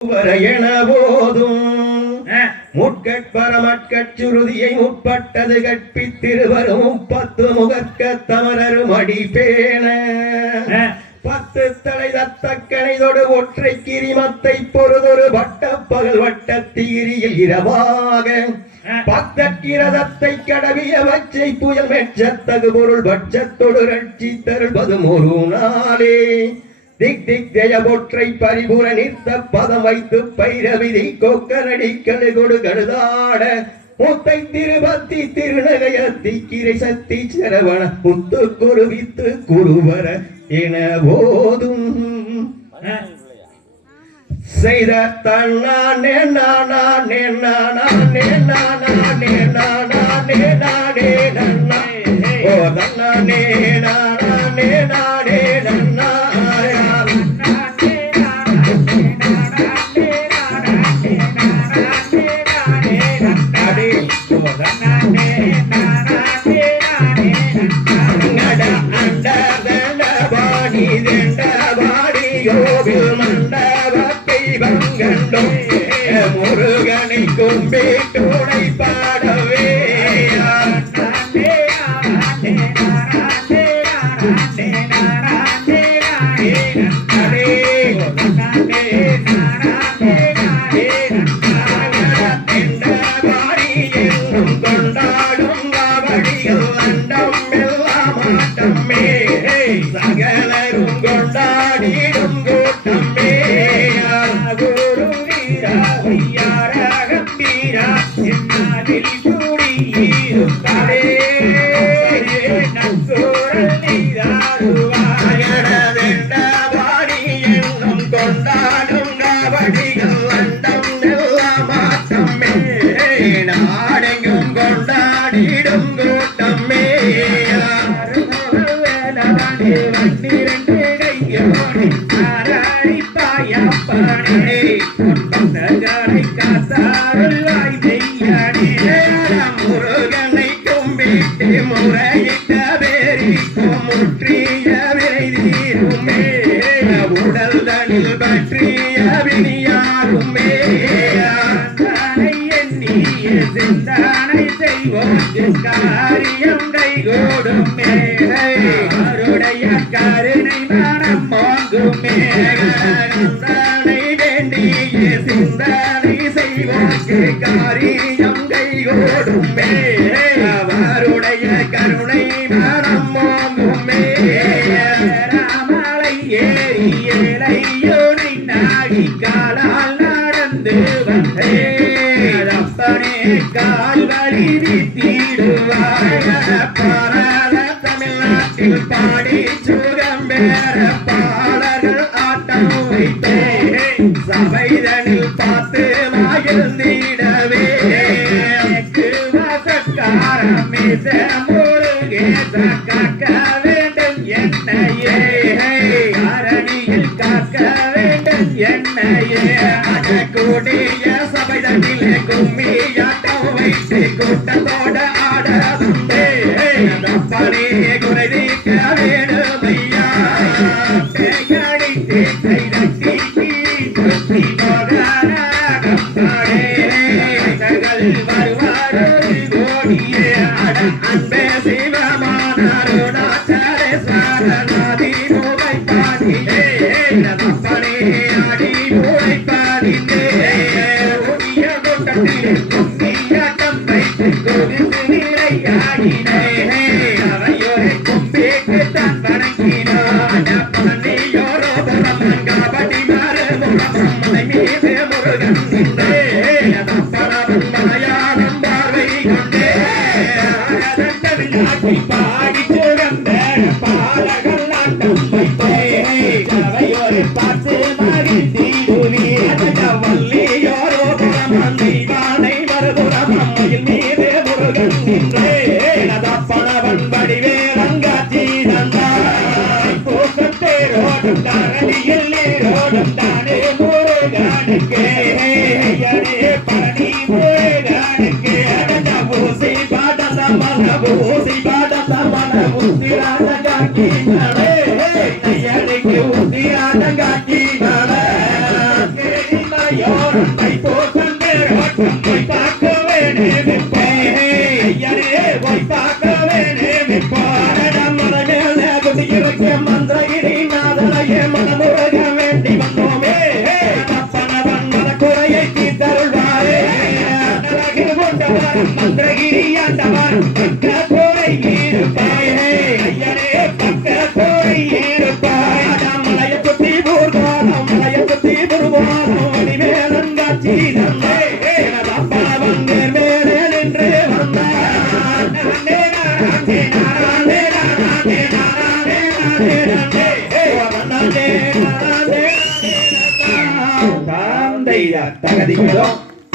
என போதும் முட்கட்பரமட்கச்சுருதியை முற்பட்டது கற்பித்திருவரும் 30 முகற்க தமரரும் அடிப்பேன 10 தலை தத்தக்கணைதொடு ஒற்றை கிரிமத்தை பொறுதொரு வட்ட பகல் வட்ட தீரியில் இரவாக பக்தக்கிரதத்தை கடவிய வச்சை புயல் மெச்சத்தகு பொருள் பட்சத்தொடு ரட்சி தருள்வதும் ஒரு நாளே திக் திக் ஜெய பொற்றை பரிபுர நிறுத்த பதம் வைத்து பைரவிதி கொக்கரடி கழுகொடு கழுதாட முத்தை திருபத்தி திருநகையத்தி கிரை சக்தி சரவண முத்து குருவித்து குருவர என போதும் செய்த தன்னானே நானே நானே நானே நானே நானே நன்னா ஓ தன்னானே நானே நானே நன்னா முருகனை கும்பிட்டுடை பாடவே கொண்டாடும் அண்டம் எல்லாம் ஆட்டமே சகலரும் கொண்டாடிடும் கூட்டமே கொண்டாடும் காவடிகள் அண்டம் எல்லாம் ஆட்டமே நாடெங்கும் கொண்டாடிடும் கூட்டமே முருகனை கும்பிட்டு முறையிட்ட பேரிக்கும் முற்றிய விரைதீருமே உடல் தனில் பற்றிய வினியாருமே எண்ணிய சிந்தானை செய்வோம் காரியம் கைகூடுமே அவருடைய கருணை மனம் வாங்குமே வேண்டிய சிந்தானை செய்வோம் காரியம் கைகூடுமே அவருடைய கருணை மனம் வாங்குமே ராமலை ஏறி ஏழையோனை நாடி காலால் நடந்து வந்தே அப்பனே கால் வழி தீடுவாய் பாராத தமிழ்நாட்டில் பாடி சுகம் பெற பாடல்கள் ஆட்டம் வைத்தே சபைதனில் பார்த்து மகிழ்ந்திடவே வசக்காரமே முருகேச காக்க வேண்டும் என்னையே அரணியில் காக்க வேண்டும் என்னையே கூடிய சபைதனிலே கும்மியாட்டம் வைத்து கூட்டத்தோட ஆடவே அப்பனே குறை நீக்க வேணுமையா அன்பே சிவமானருணாச்சலேஸ்வரநாதி மூவை பாடினே அப்பனே ஆடி மூவை பாடினே உரிய கூட்டத்திலே கும்மியாட்டம் வைத்து கோவிந்து நிலையாடினே அவையோரை கும்பிட்டு தான் வணங்கினான் அப்பனையோரோ புறமன் காபடி மாறு முறை மீது முருகன் நின்றே அப்பனவன் மலையாளம் பார்வை கொண்டே பாடி சுரந்த பாலகள் நாட்டம் வைத்தே அவையோரை பார்த்து மகிழ்ந்தீடுனி வள்ளியோரோ புறமன் தெய்வானை மறுபுறம் அம்மையில் மீது முருகன் நின்றே அப்பனவன் வடிவேலங்காட்சி தந்தாய் போக்கத்தேரோடும் தாரணியில் நீரோடும் தானே முருகனுக்கே பழனி முருகனுக்கே ஊசி பாட சமண ஊசி பாட சமண உத்திரான காக்கி நடைக்கு உத்திரான காக்கி நட யோரம்பை போசந்தே ஓட்டம் போய் பார்க்கவே நேமிப்போ ஐயனே போய் பார்க்கவே நேமிப்போ மலை மேல குடியிருக்க மந்திரகிரி நாதனையே மனமுருக வேண்டி வந்தோமே அப்பனவன் மனக்குறையை தீர்த்தருள்வாரே மந்திரகிரி ஆண்டவன் பக்க கோரை இருப்பாயே ஐயனே பக்க கோரை இருப்பாய் மலைய குத்தி பூர்வானம் மலைய குத்தி பூர்வானம் அடிமேலங்காட்சி தந்தை அப்பனவன் நேர் மேலே நின்று வந்தான் தகதிகளோ